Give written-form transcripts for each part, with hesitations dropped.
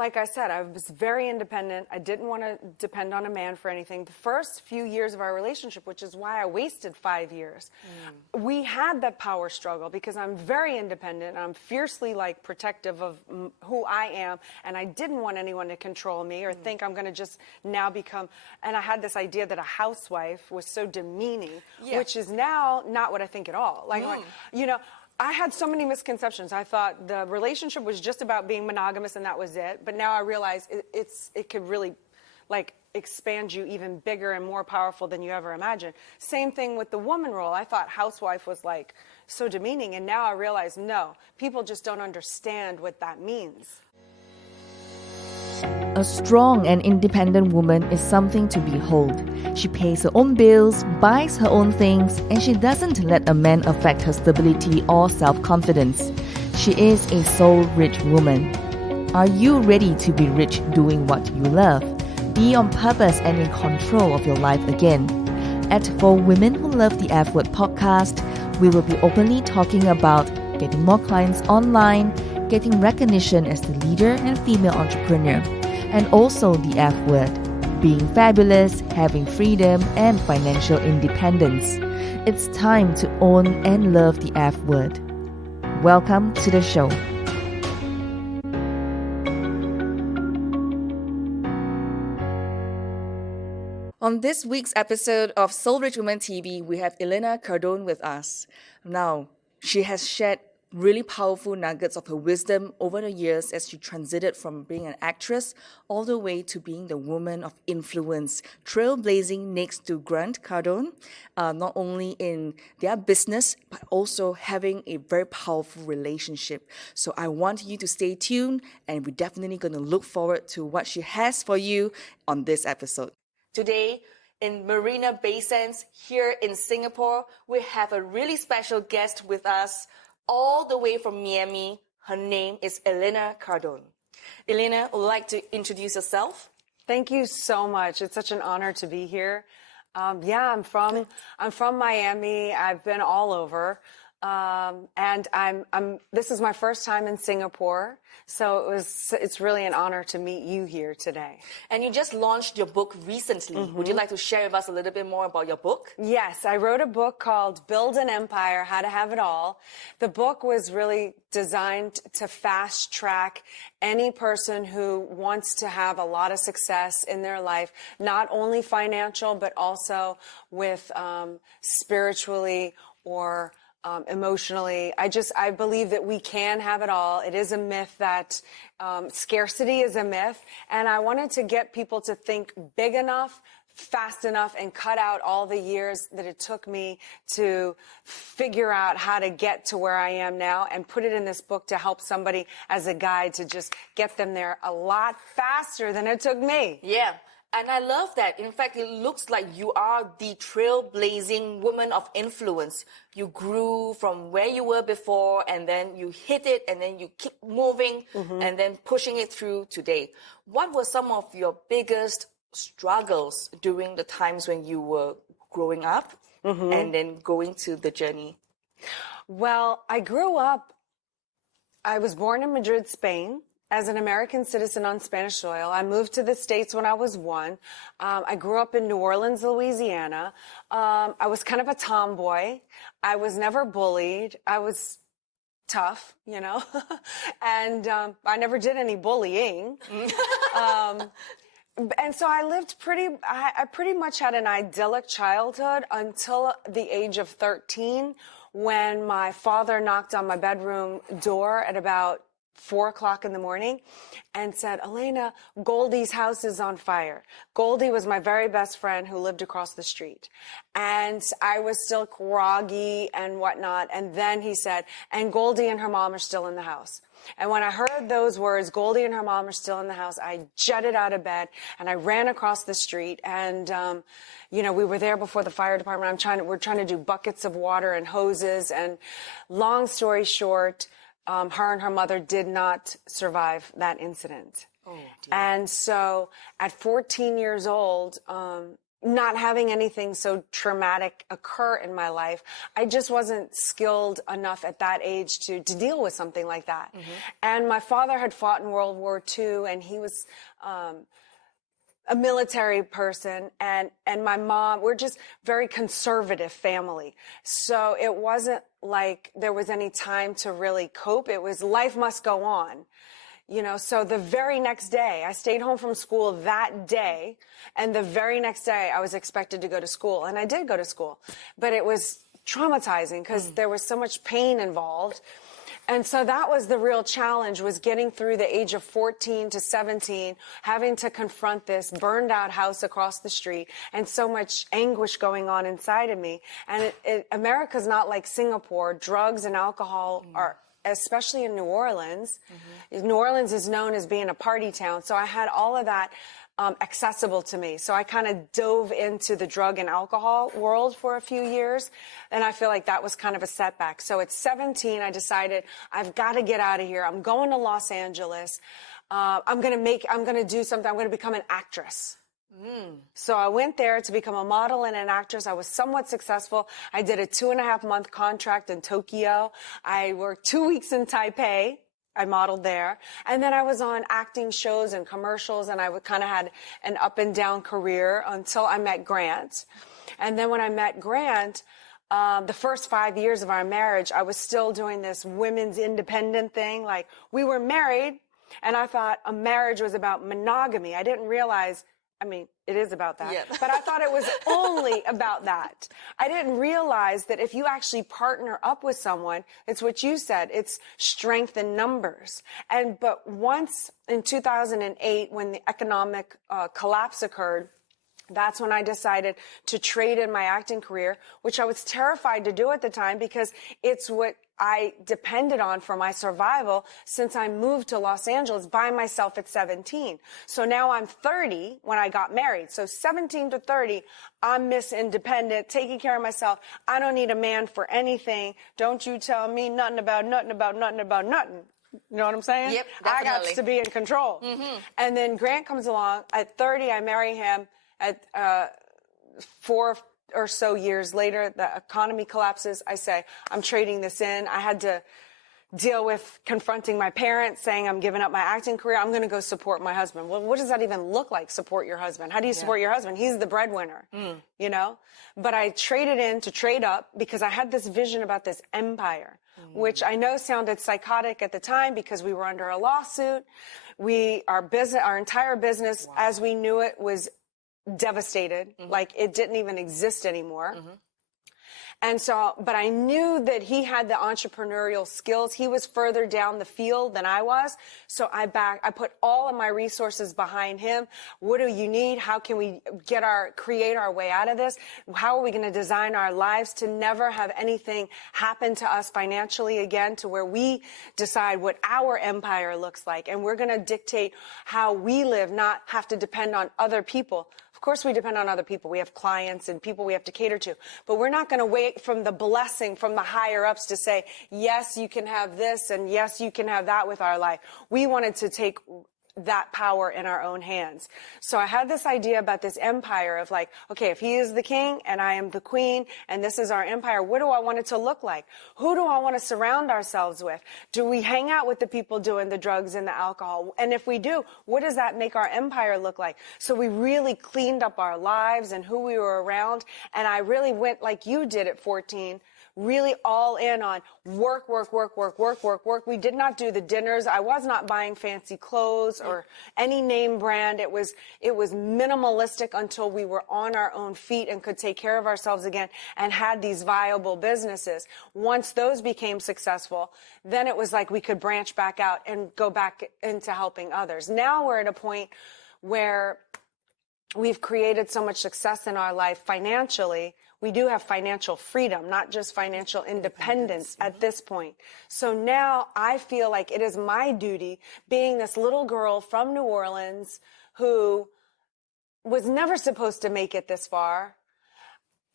like I said, I was very independent. I didn't want to depend on a man for anything. The first few years of our relationship, which is why I wasted 5 years, we had that power struggle because I'm very independent. I'm fiercely like protective of who I am, and I didn't want anyone to control me or think I'm going to just now become. And I had this idea that a housewife was so demeaning, which is now not what I think at all. Like, you know. I had so many misconceptions. I thought the relationship was just about being monogamous and that was it. But now I realize it could really like expand you even bigger and more powerful than you ever imagined. Same thing with the woman role. I thought housewife was like so demeaning. And now I realize, no, people just don't understand what that means. A strong and independent woman is something to behold. She pays her own bills, buys her own things, and she doesn't let a man affect her stability or self-confidence. She is a soul-rich woman. Are you ready to be rich doing what you love? Be on purpose and in control of your life again. At For Women Who Love the F Word podcast, we will be openly talking about getting more clients online, getting recognition as the leader and female entrepreneur, and also the F word, being fabulous, having freedom, and financial independence. It's time to own and love the F word. Welcome to the show. On this week's episode of Soul Rich Woman TV, we have Elena Cardone with us. Now, she has shared really powerful nuggets of her wisdom over the years as she transited from being an actress all the way to being the woman of influence, trailblazing next to Grant Cardone, not only in their business, but also having a very powerful relationship. So I want you to stay tuned, and we're definitely going to look forward to what she has for you on this episode. Today, in Marina Bay Sands, here in Singapore, we have a really special guest with us, all the way from Miami. Her name is Elena Cardone. Elena, would you like to introduce yourself? Thank you so much. It's such an honor to be here. I'm from Miami. I've been all over. And this is my first time in Singapore. So it's really an honor to meet you here today. And you just launched your book recently. Mm-hmm. Would you like to share with us a little bit more about your book? Yes, I wrote a book called Build an Empire, How to Have It All. The book was really designed to fast track any person who wants to have a lot of success in their life, not only financial, but also with spiritually or emotionally. I believe that we can have it all. It is a myth that scarcity is a myth. And I wanted to get people to think big enough, fast enough, and cut out all the years that it took me to figure out how to get to where I am now and put it in this book to help somebody as a guide to just get them there a lot faster than it took me. Yeah. And I love that. In fact, it looks like you are the trailblazing woman of influence. You grew from where you were before, and then you hit it, and then you keep moving, and then pushing it through today. What were some of your biggest struggles during the times when you were growing up and then going to the journey? Well, I was born in Madrid, Spain. As an American citizen on Spanish soil. I moved to the States when I was 1. I grew up in New Orleans, Louisiana. I was kind of a tomboy. I was never bullied. I was tough, you know, and I never did any bullying. And so I lived I pretty much had an idyllic childhood until the age of 13, when my father knocked on my bedroom door at about 4 o'clock in the morning and said, Elena, Goldie's house is on fire. Goldie was my very best friend who lived across the street. And I was still groggy and whatnot. And then he said, and Goldie and her mom are still in the house. And when I heard those words, Goldie and her mom are still in the house, I jetted out of bed and I ran across the street. And, you know, we were there before the fire department. We're trying to do buckets of water and hoses. And long story short, her and her mother did not survive that incident. Oh, dear. And so at 14 years old, not having anything so traumatic occur in my life, I just wasn't skilled enough at that age to deal with something like that. And my father had fought in World War II, and he was a military person, and my mom, we're just very conservative family. So it wasn't like there was any time to really cope. It was life must go on. You know, so the very next day, I stayed home from school that day, and the very next day I was expected to go to school, and I did go to school, but it was traumatizing because there was so much pain involved. And so that was the real challenge, was getting through the age of 14 to 17, having to confront this burned out house across the street, and so much anguish going on inside of me. And America's not like Singapore. Drugs and alcohol are, especially in New Orleans. New Orleans is known as being a party town. So I had all of that accessible to me. So I kind of dove into the drug and alcohol world for a few years. And I feel like that was kind of a setback. So at 17, I decided I've got to get out of here. I'm going to Los Angeles. I'm going to do something. I'm going to become an actress. So I went there to become a model and an actress. I was somewhat successful. I did a 2.5-month contract in Tokyo. I worked 2 weeks in Taipei. I modeled there. And then I was on acting shows and commercials, and I kind of had an up and down career until I met Grant. And then when I met Grant, the first 5 years of our marriage, I was still doing this women's independent thing. Like, we were married, and I thought a marriage was about monogamy. I didn't realize, I mean, it is about that, yeah. But I thought it was only about that. I didn't realize that if you actually partner up with someone, it's what you said, it's strength in numbers. But once in 2008, when the economic collapse occurred, that's when I decided to trade in my acting career, which I was terrified to do at the time because it's what I depended on for my survival since I moved to Los Angeles by myself at 17. So now I'm 30 when I got married. So 17 to 30, I'm Miss Independent, taking care of myself. I don't need a man for anything. Don't you tell me nothing about nothing about nothing about nothing. You know what I'm saying? Yep, I definitely. got to be in control. And then Grant comes along. At 30, I marry him. At 4 or so years later, the economy collapses. I say, I'm trading this in. I had to deal with confronting my parents, saying I'm giving up my acting career. I'm going to go support my husband. Well, what does that even look like, support your husband? How do you support your husband? He's the breadwinner, you know? But I traded in to trade up because I had this vision about this empire, which I know sounded psychotic at the time because we were under a lawsuit. Our entire business, as we knew it, was devastated. Like, it didn't even exist anymore. And so, but I knew that he had the entrepreneurial skills. He was further down the field than I was. So I put all of my resources behind him. What do you need? How can we create our way out of this? How are we going to design our lives to never have anything happen to us financially again, to where we decide what our empire looks like? And we're going to dictate how we live, not have to depend on other people. Of course, we depend on other people. We have clients and people we have to cater to. But we're not going to wait from the blessing from the higher ups to say, yes, you can have this and yes, you can have that with our life. We wanted to take that power in our own hands. So I had this idea about this empire of like, okay, if he is the king and I am the queen and this is our empire, what do I want it to look like? Who do I want to surround ourselves with? Do we hang out with the people doing the drugs and the alcohol? And if we do, what does that make our empire look like? So we really cleaned up our lives and who we were around. And I really went like you did at 14, really all in on work. We did not do the dinners. I was not buying fancy clothes or any name brand. It was minimalistic until we were on our own feet and could take care of ourselves again and had these viable businesses. Once those became successful, then it was like we could branch back out and go back into helping others. Now we're at a point where we've created so much success in our life financially. We do have financial freedom, not just financial independence at this point. So now I feel like it is my duty, being this little girl from New Orleans who was never supposed to make it this far.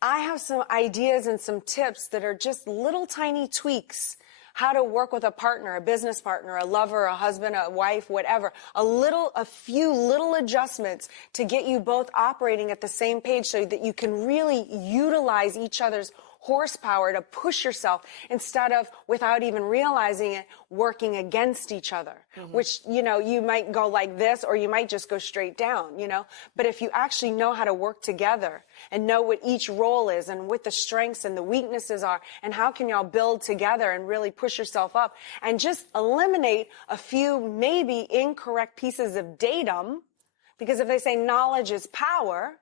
I have some ideas and some tips that are just little tiny tweaks how to work with a partner, a business partner, a lover, a husband, a wife, whatever. A few little adjustments to get you both operating at the same page so that you can really utilize each other's horsepower to push yourself instead of, without even realizing it, working against each other, which, you might go like this or you might just go straight down, But if you actually know how to work together and know what each role is and what the strengths and the weaknesses are and how can y'all build together and really push yourself up and just eliminate a few maybe incorrect pieces of datum, because if they say knowledge is power,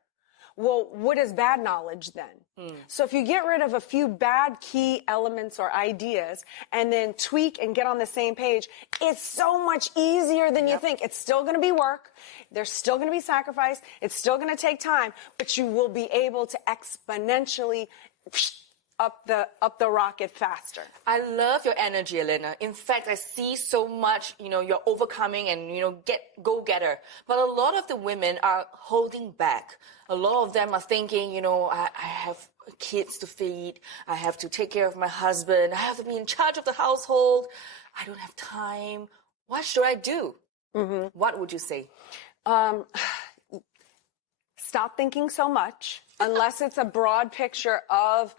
well, what is bad knowledge then? So if you get rid of a few bad key elements or ideas and then tweak and get on the same page, it's so much easier than you think. It's still going to be work. There's still going to be sacrifice. It's still going to take time, but you will be able to exponentially up the rocket faster. I love your energy, Elena. In fact, I see so much, you're overcoming and, go-getter. But a lot of the women are holding back. A lot of them are thinking, I have kids to feed. I have to take care of my husband. I have to be in charge of the household. I don't have time. What should I do? What would you say? Stop thinking so much unless it's a broad picture of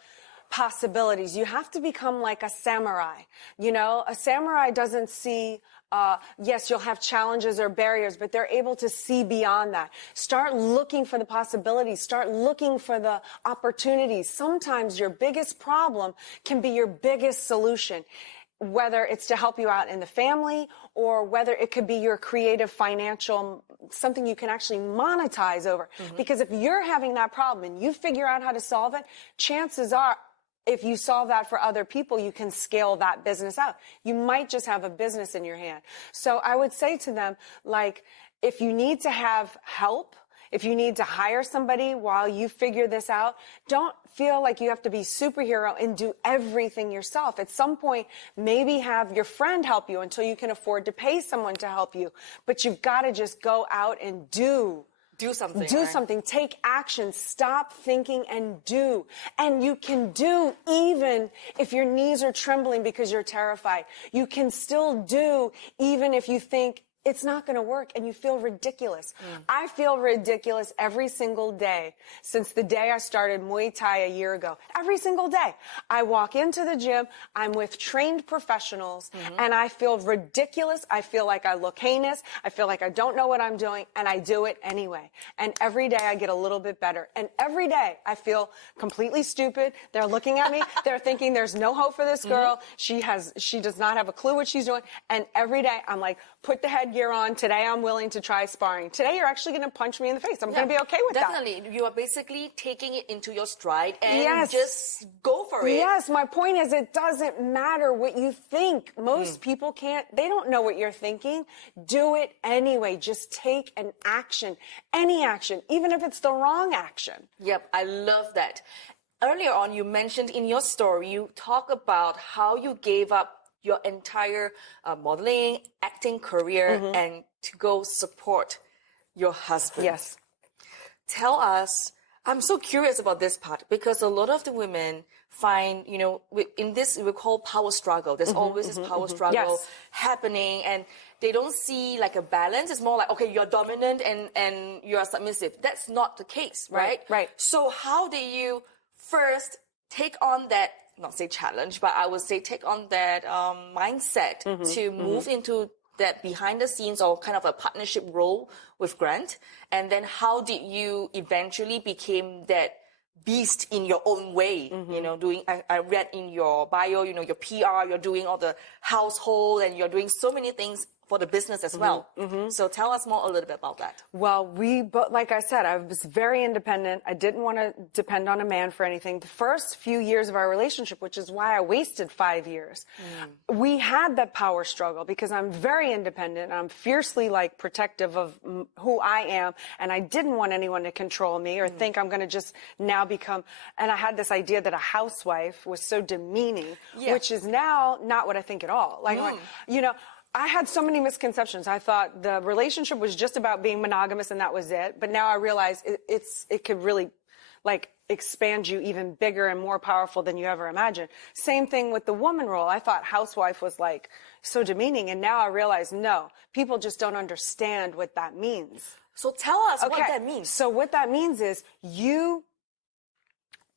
possibilities. You have to become like a samurai. A samurai doesn't see, yes, you'll have challenges or barriers, but they're able to see beyond that. Start looking for the possibilities. Start looking for the opportunities. Sometimes your biggest problem can be your biggest solution, whether it's to help you out in the family or whether it could be your creative financial, something you can actually monetize over. Because if you're having that problem and you figure out how to solve it, chances are, if you solve that for other people, you can scale that business out. You might just have a business in your hand. So I would say to them, if you need to have help, if you need to hire somebody while you figure this out, don't feel like you have to be superhero and do everything yourself. At some point, maybe have your friend help you until you can afford to pay someone to help you. But you've got to just go out and do something. Do something. Take action. Stop thinking and do. And you can do even if your knees are trembling because you're terrified. You can still do even if you think it's not going to work and you feel ridiculous. I feel ridiculous every single day since the day I started Muay Thai a year ago. Every single day. I walk into the gym, I'm with trained professionals, and I feel ridiculous. I feel like I look heinous. I feel like I don't know what I'm doing, and I do it anyway. And every day I get a little bit better. And every day I feel completely stupid. They're looking at me. They're thinking there's no hope for this girl. She does not have a clue what she's doing. And every day I'm like, put the headgear on. Today I'm willing to try sparring. Today you're actually going to punch me in the face. I'm going to be okay with that. Definitely. You are basically taking it into your stride and just go for it. Yes. My point is it doesn't matter what you think. Most people they don't know what you're thinking. Do it anyway. Just take an action. Any action, even if it's the wrong action. Yep. I love that. Earlier on, you mentioned in your story, you talk about how you gave up your entire modeling, acting career, and to go support your husband. Yes. Tell us, I'm so curious about this part because a lot of the women find, in this we call power struggle. There's always this power struggle happening and they don't see like a balance. It's more like, okay, you're dominant and you're submissive. That's not the case, right? Right. So how do you first take on that, not say challenge, but I would say take on that mindset to move into that behind the scenes or kind of a partnership role with Grant? And then how did you eventually become that beast in your own way? I read in your bio, your PR, you're doing all the household and you're doing so many things for the business as well. So tell us more a little bit about that. Well, like I said, I was very independent. I didn't want to depend on a man for anything. The first few years of our relationship, which is why I wasted 5 years, we had that power struggle because I'm very independent. I'm fiercely protective of who I am. And I didn't want anyone to control me or think I'm going to just now become, and I had this idea that a housewife was so demeaning, which is now not what I think at all. I had so many misconceptions. I thought the relationship was just about being monogamous and that was it. But now I realize it could really, expand you even bigger and more powerful than you ever imagined. Same thing with the woman role. I thought housewife was like so demeaning, and now I realize no, people just don't understand what that means. So tell us what that means. So what that means is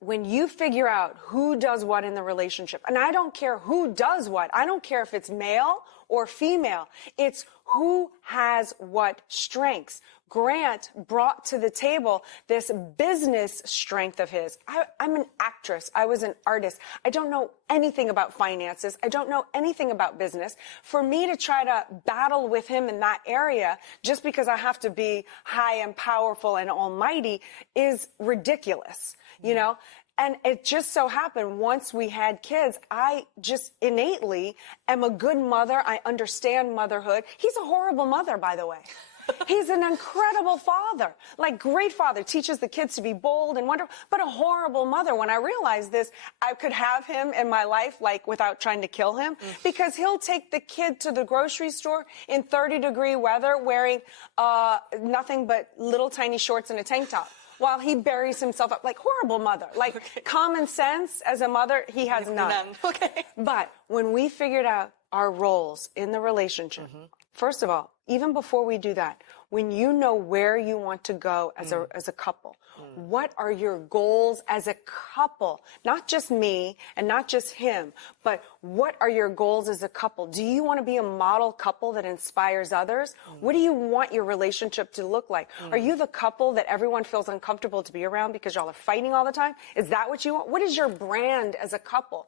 when you figure out who does what in the relationship, and I don't care who does what, I don't care if it's male or female, it's who has what strengths. Grant brought to the table this business strength of his. I'm an actress. I was an artist. I don't know anything about finances. I don't know anything about business. For me to try to battle with him in that area just because I have to be high and powerful and almighty is ridiculous, you know? And it just so happened once we had kids, I just innately am a good mother. I understand motherhood. He's a horrible mother, by the way. He's an incredible father, like great father, teaches the kids to be bold and wonderful, but a horrible mother. When I realized this, I could have him in my life, like without trying to kill him, because he'll take the kid to the grocery store in 30-degree weather wearing nothing but little tiny shorts and a tank top, while he buries himself up. Like horrible mother. Like common sense as a mother, he has none. Okay. But when we figured out our roles in the relationship, first of all, even before we do that, when you know where you want to go as a couple, what are your goals as a couple? Not just me and not just him, but what are your goals as a couple? Do you want to be a model couple that inspires others? What do you want your relationship to look like? Are you the couple that everyone feels uncomfortable to be around because y'all are fighting all the time? Is that what you want? What is your brand as a couple?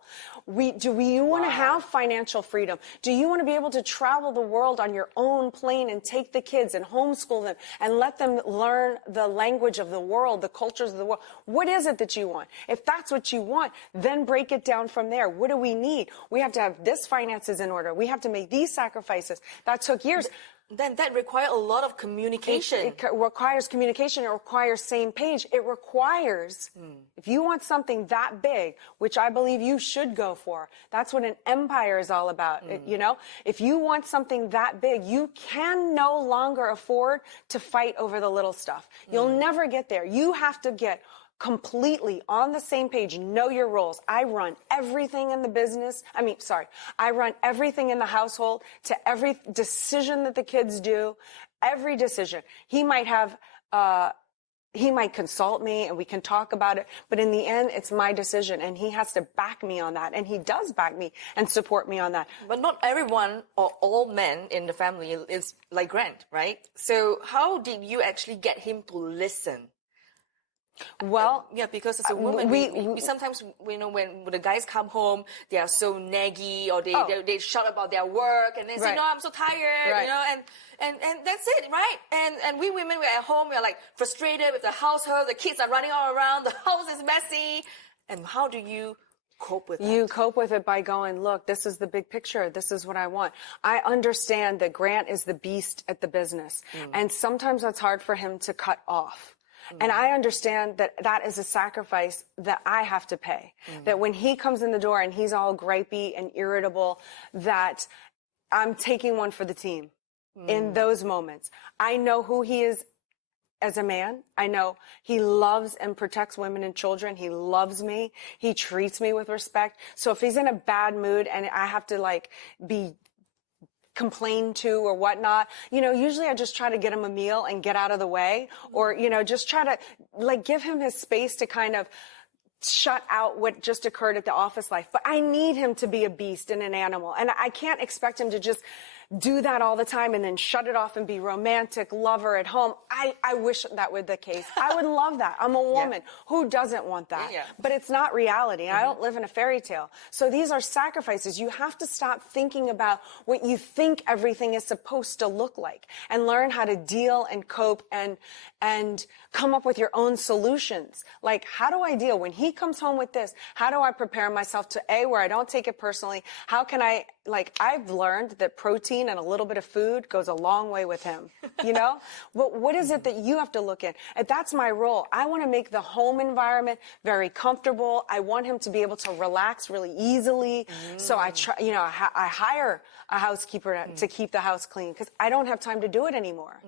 Do you want to have financial freedom? Do you want to be able to travel the world on your own plane and take the kids and homeschool them and let them learn the language of the world, the cultures of the world? What is it that you want? If that's what you want, then break it down from there. What do we need? We have to have this finances in order. We have to make these sacrifices. That took years. Then that requires a lot of communication. It requires communication. It requires same page. It requires, if you want something that big, which I believe you should go for, that's what an empire is all about. You know, if you want something that big, you can no longer afford to fight over the little stuff. You'll never get there. You have to get completely on the same page, know your roles. I run everything in the business. I run everything in the household, to every decision that the kids do, every decision. He might consult me and we can talk about it, but in the end, it's my decision and he has to back me on that. And he does back me and support me on that. But not everyone or all men in the family is like Grant, right? So how did you actually get him to listen? Well, yeah, because as a woman, we sometimes, you know, when the guys come home, they are so naggy, or they shout about their work, and they say, "No, I'm so tired," you know, and that's it, right? And we women, we're at home, we're like frustrated with the household, the kids are running all around, the house is messy, and how do you cope with that? You cope with it by going, look, this is the big picture. This is what I want. I understand that Grant is the beast at the business, and sometimes that's hard for him to cut off. And I understand that that is a sacrifice that I have to pay. That when he comes in the door and he's all gripey and irritable, that I'm taking one for the team in those moments. I know who he is as a man. I know he loves and protects women and children. He loves me. He treats me with respect. So if he's in a bad mood and I have to like be complain to or whatnot, you know, usually I just try to get him a meal and get out of the way, or, you know, just try to like give him his space to kind of shut out what just occurred at the office life. But I need him to be a beast and an animal. And I can't expect him to just do that all the time and then shut it off and be romantic lover at home. I wish that were the case. I would love that. I'm a woman. Who doesn't want that? But it's not reality. I don't live in a fairy tale. So these are sacrifices. You have to stop thinking about what you think everything is supposed to look like and learn how to deal and cope and come up with your own solutions. Like, how do I deal when he comes home with this? How do I prepare myself to where I don't take it personally? How can I, like, I've learned that protein and a little bit of food goes a long way with him, you know? What is it that you have to look at? And that's my role. I want to make the home environment very comfortable. I want him to be able to relax really easily. So I try, you know, I hire a housekeeper to keep the house clean because I don't have time to do it anymore.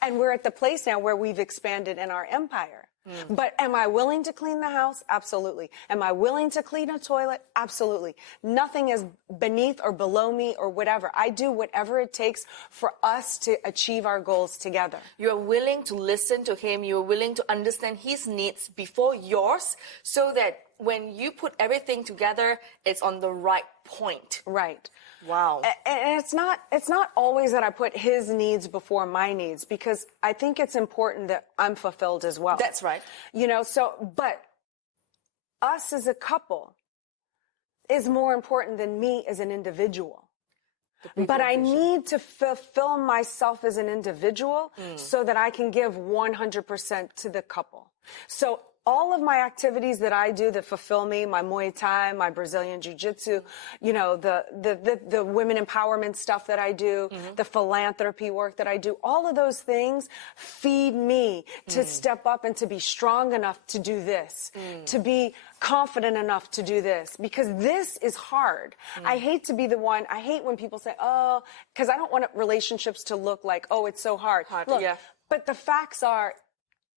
And we're at the place now where we've expanded in our empire. But am I willing to clean the house? Absolutely. Am I willing to clean a toilet? Absolutely. Nothing is beneath or below me or whatever. I do whatever it takes for us to achieve our goals together. You're willing to listen to him. You're willing to understand his needs before yours, so that when you put everything together, it's on the right point. Right. Wow. And it's not always that I put his needs before my needs, because I think it's important that I'm fulfilled as well. That's right. But us as a couple is more important than me as an individual. But I need to fulfill myself as an individual so that I can give 100% to the couple. So all of my activities that I do that fulfill me, my Muay Thai, my Brazilian Jiu-Jitsu, the women empowerment stuff that I do, the philanthropy work that I do, all of those things feed me to step up and to be strong enough to do this, to be confident enough to do this, because this is hard. I hate to be the one, I hate when people say, oh, because I don't want relationships to look like, oh, it's so hard. Look, yeah. But the facts are,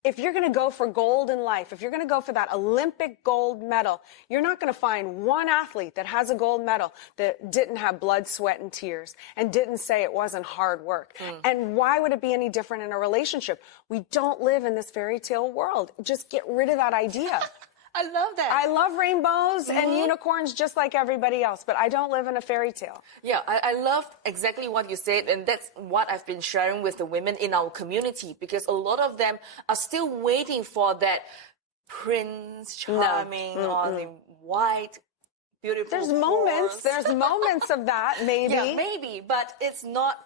if you're going to go for gold in life, if you're going to go for that Olympic gold medal, you're not going to find one athlete that has a gold medal that didn't have blood, sweat, and tears and didn't say it wasn't hard work. And why would it be any different in a relationship? We don't live in this fairy tale world. Just get rid of that idea. I love that. I love rainbows and unicorns just like everybody else, but I don't live in a fairy tale. Yeah, I love exactly what you said, and that's what I've been sharing with the women in our community, because a lot of them are still waiting for that Prince Charming or the white, beautiful There's horse. moments of that, maybe. Yeah, maybe, but it's not.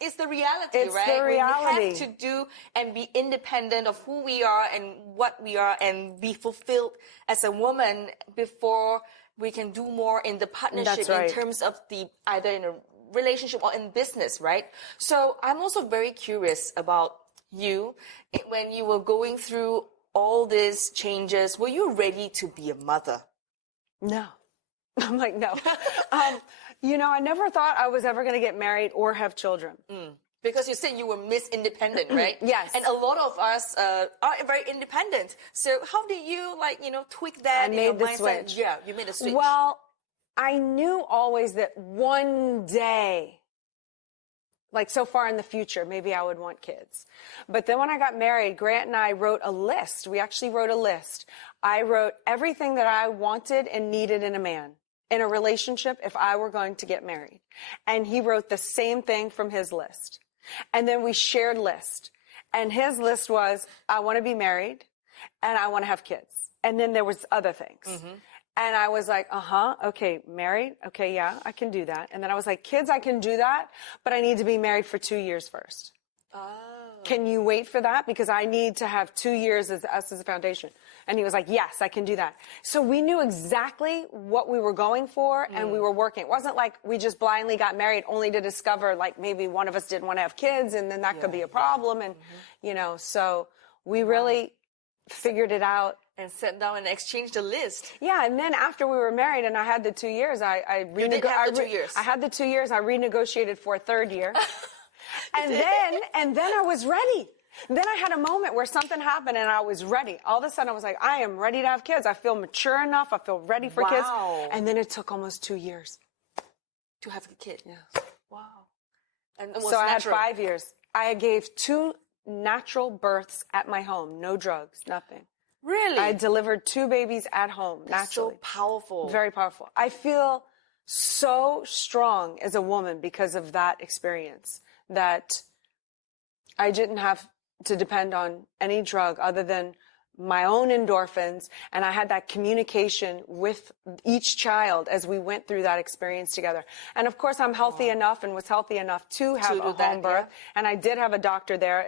It's the reality, It's right? the reality. We have to do and be independent of who we are and what we are, and be fulfilled as a woman before we can do more in the partnership. That's right. In terms of either in a relationship or in business, right? So I'm also very curious about you. When you were going through all these changes, were you ready to be a mother? No. I'm like, no. I never thought I was ever going to get married or have children. Because you said you were Miss Independent, right? Yes. And a lot of us are very independent. So how did you, tweak that in your made the mindset? switch. Yeah, you made a switch. Well, I knew always that one day, like so far in the future, maybe I would want kids. But then when I got married, Grant and I wrote a list. We actually wrote a list. I wrote everything that I wanted and needed in a man, in a relationship, if I were going to get married. And he wrote the same thing from his list. And then we shared list. And his list was, I want to be married and I want to have kids. And then there was other things. And I was like, okay, married. Okay, yeah, I can do that. And then I was like, kids, I can do that, but I need to be married for 2 years first. Oh. Can you wait for that? Because I need to have 2 years as us as a foundation. And he was like, yes, I can do that. So we knew exactly what we were going for, and we were working. It wasn't like we just blindly got married only to discover like maybe one of us didn't want to have kids, and then that could be a problem. And, so we really figured it out. And sat down and exchanged the list. Yeah, and then after we were married and I had the 2 years, I You did have the 2 years. I had the 2 years. I renegotiated for a third year. and then I was ready. Then I had a moment where something happened and I was ready. All of a sudden I was like, I am ready to have kids. I feel mature enough. I feel ready for kids. And then it took almost 2 years to have a kid. Yeah. Wow. And it was so natural. I had 5 years. I gave 2 natural births at my home. No drugs, nothing. Really? I delivered 2 babies at home, naturally. So powerful. Very powerful. I feel so strong as a woman because of that experience, that I didn't have to depend on any drug other than my own endorphins. And I had that communication with each child as we went through that experience together. And of course, I'm healthy enough and was healthy enough to have a home birth. Yeah. And I did have a doctor there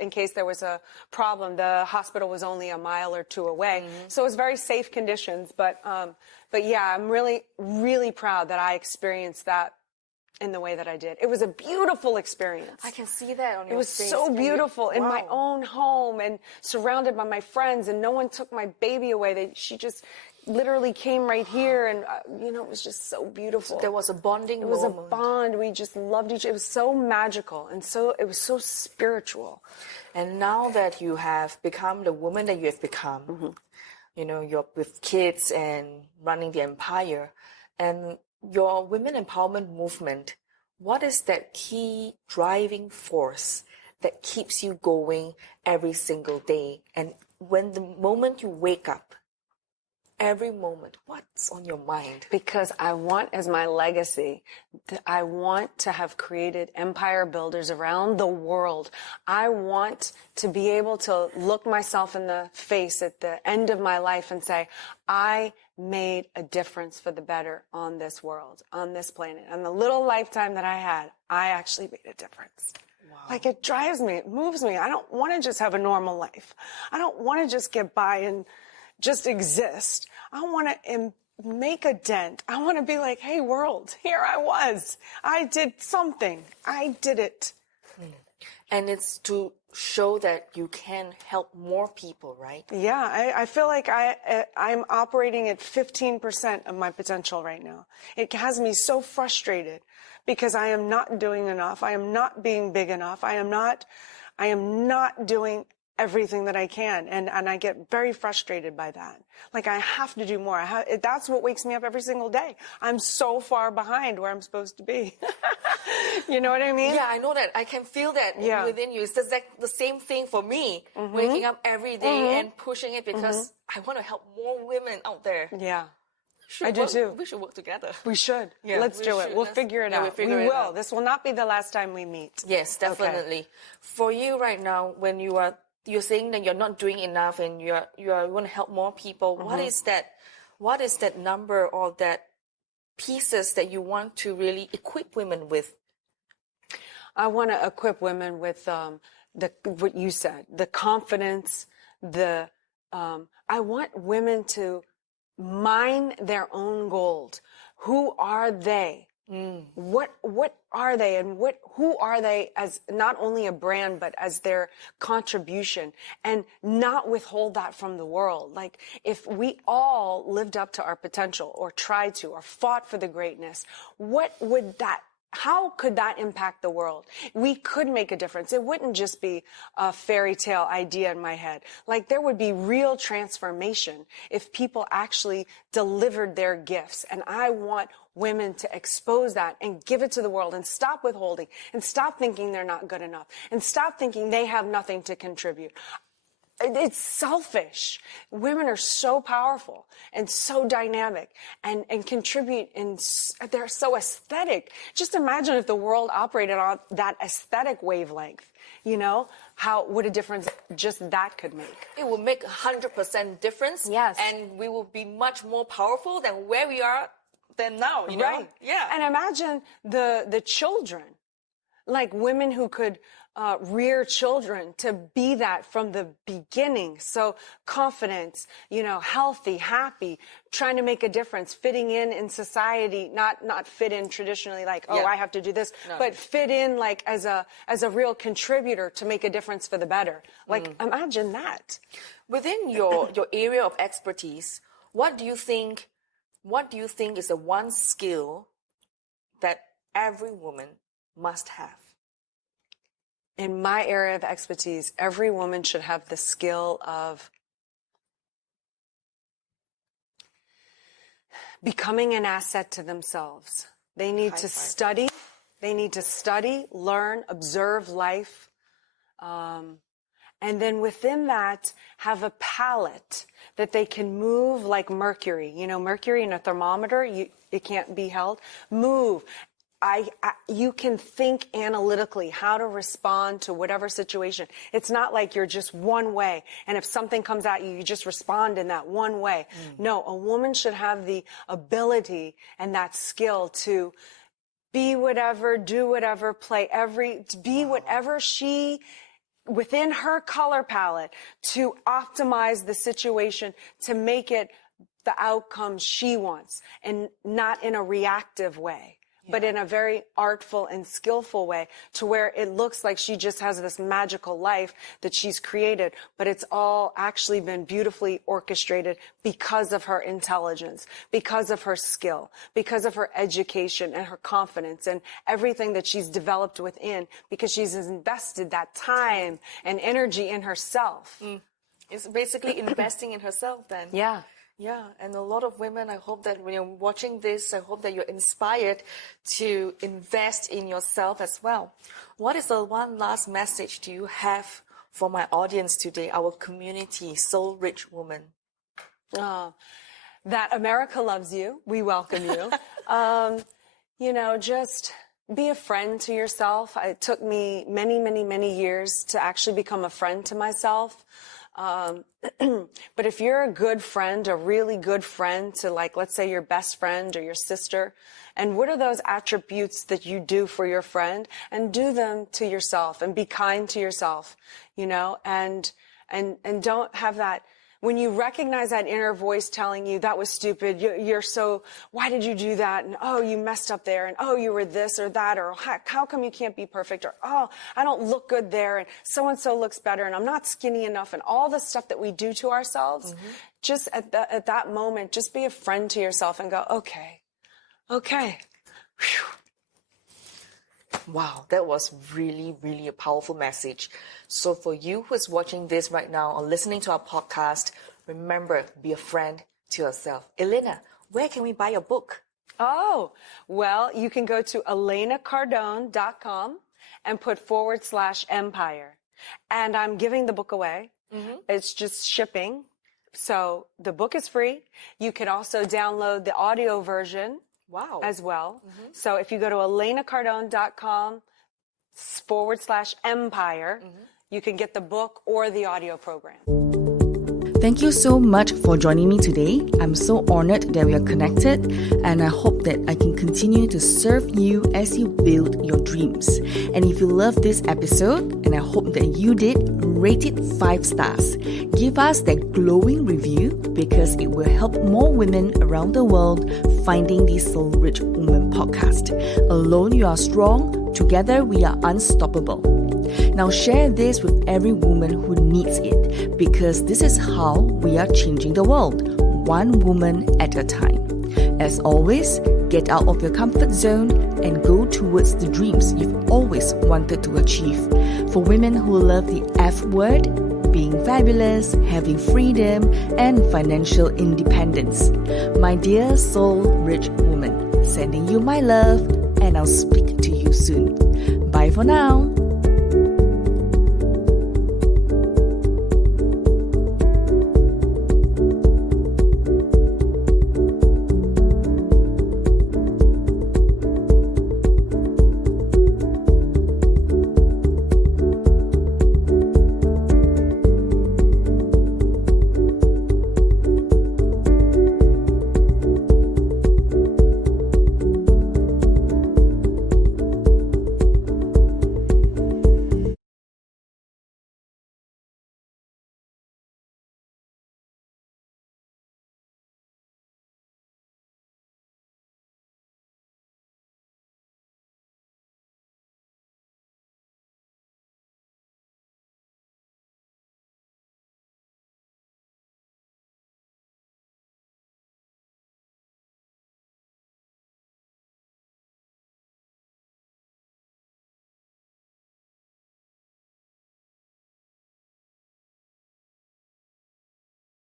in case there was a problem. The hospital was only a mile or 2 away. So it was very safe conditions. But yeah, I'm really, really proud that I experienced that in the way that I did. It was a beautiful experience. I can see that on your face. It was so beautiful in my own home and surrounded by my friends, and no one took my baby away. She just literally came right here, and it was just so beautiful. There was a bonding It was moment. a bond. We just loved each other. It was so magical, and it was so spiritual. And now that you have become the woman that you have become, you're with kids and running the empire, and your women empowerment movement, what is that key driving force that keeps you going every single day? And when the moment you wake up, every moment, what's on your mind? Because I want, as my legacy, I want to have created empire builders around the world. I want to be able to look myself in the face at the end of my life and say, I made a difference for the better on this world, on this planet. On the little lifetime that I had, I actually made a difference. Wow. Like, it drives me, it moves me. I don't want to just have a normal life. I don't want to just get by and just exist. I want to make a dent. I want to be like, hey, world, here I was. I did something. I did it. And it's to show that you can help more people, right? Yeah, I feel like I'm operating at 15% of my potential right now. It has me so frustrated because I am not doing enough. I am not being big enough. I am not doing everything that I can. And I get very frustrated by that. Like, I have to do more. That's what wakes me up every single day. I'm so far behind where I'm supposed to be. You know what I mean? Yeah, I know that. I can feel that within you. It's just like the same thing for me, waking up every day and pushing it because I want to help more women out there. Yeah. I do too. We should work together. We should. Yeah, Let's do it. We'll figure it out. We will. This will not be the last time we meet. Yes, definitely. Okay. For you right now, when you're saying that you're not doing enough and you want to help more people, what is that number or that pieces that you want to really equip women with? I want to equip women with what you said, the confidence, I want women to mine their own gold. Who are they? What are they, and who are they as not only a brand but as their contribution, and not withhold that from the world. Like, if we all lived up to our potential or tried to or fought for the greatness, how could that impact the world? We could make a difference. It wouldn't just be a fairy tale idea in my head. Like, there would be real transformation if people actually delivered their gifts. And I want women to expose that and give it to the world and stop withholding and stop thinking they're not good enough and stop thinking they have nothing to contribute. It's selfish. Women are so powerful and so dynamic and contribute, and they're so aesthetic. Just imagine if the world operated on that aesthetic wavelength. What a difference just that could make. It will make 100% difference. Yes. And we will be much more powerful than where we are than now, you know? Right. Yeah. And imagine the children, like women who could rear children to be that from the beginning. So confidence, healthy, happy, trying to make a difference, fitting in society, not fit in traditionally like, I have to do this, but fit in like as a real contributor to make a difference for the better. Like, imagine that. Within your area of expertise, what do you think is the one skill that every woman must have? In my area of expertise, every woman should have the skill of becoming an asset to themselves. They need to study. They need to study, learn, observe life. And then within that, have a palette that they can move like mercury. Mercury in a thermometer, it can't be held. Move. You can think analytically how to respond to whatever situation. It's not like you're just one way, and if something comes at you, you just respond in that one way. No, a woman should have the ability and that skill to be whatever, do whatever, be whatever she, within her color palette, to optimize the situation, to make it the outcome she wants, and not in a reactive way. but in a very artful and skillful way, to where it looks like she just has this magical life that she's created, but it's all actually been beautifully orchestrated because of her intelligence, because of her skill, because of her education and her confidence and everything that she's developed within, because she's invested that time and energy in herself. It's basically investing in herself then. Yeah. Yeah, and a lot of women, I hope that when you're watching this, I hope that you're inspired to invest in yourself as well. What is the one last message do you have for my audience today, our community, Soul Rich Woman? That America loves you. We welcome you. Just be a friend to yourself. It took me many, many, many years to actually become a friend to myself. But if you're a good friend, a really good friend to, like, let's say your best friend or your sister, and what are those attributes that you do for your friend, and do them to yourself, and be kind to yourself, and don't have that. When you recognize that inner voice telling you that was stupid, you're so, why did you do that? And, oh, you messed up there. And, oh, you were this or that. Or how come you can't be perfect? Or, oh, I don't look good there. And so-and-so looks better. And I'm not skinny enough. And all the stuff that we do to ourselves, just at that moment, just be a friend to yourself and go, okay. Whew. Wow, that was really, really a powerful message. So for you who is watching this right now or listening to our podcast, remember, be a friend to yourself. Elena, where can we buy your book? Oh, well, you can go to ElenaCardone.com and put /empire. And I'm giving the book away. It's just shipping. So the book is free. You can also download the audio version. Wow. As well. So if you go to ElenaCardone.com /empire, you can get the book or the audio program. Thank you so much for joining me today. I'm so honored that we are connected, and I hope that I can continue to serve you as you build your dreams. And if you love this episode, and I hope that you did, rate it 5 stars. Give us that glowing review because it will help more women around the world finding the Soul Rich Woman podcast. Alone you are strong, together we are unstoppable. Now share this with every woman who needs it, because this is how we are changing the world, one woman at a time. As always, get out of your comfort zone and go towards the dreams you've always wanted to achieve. For women who love the F word, being fabulous, having freedom, and financial independence. My dear soul rich woman, sending you my love, and I'll speak to you soon. Bye for now.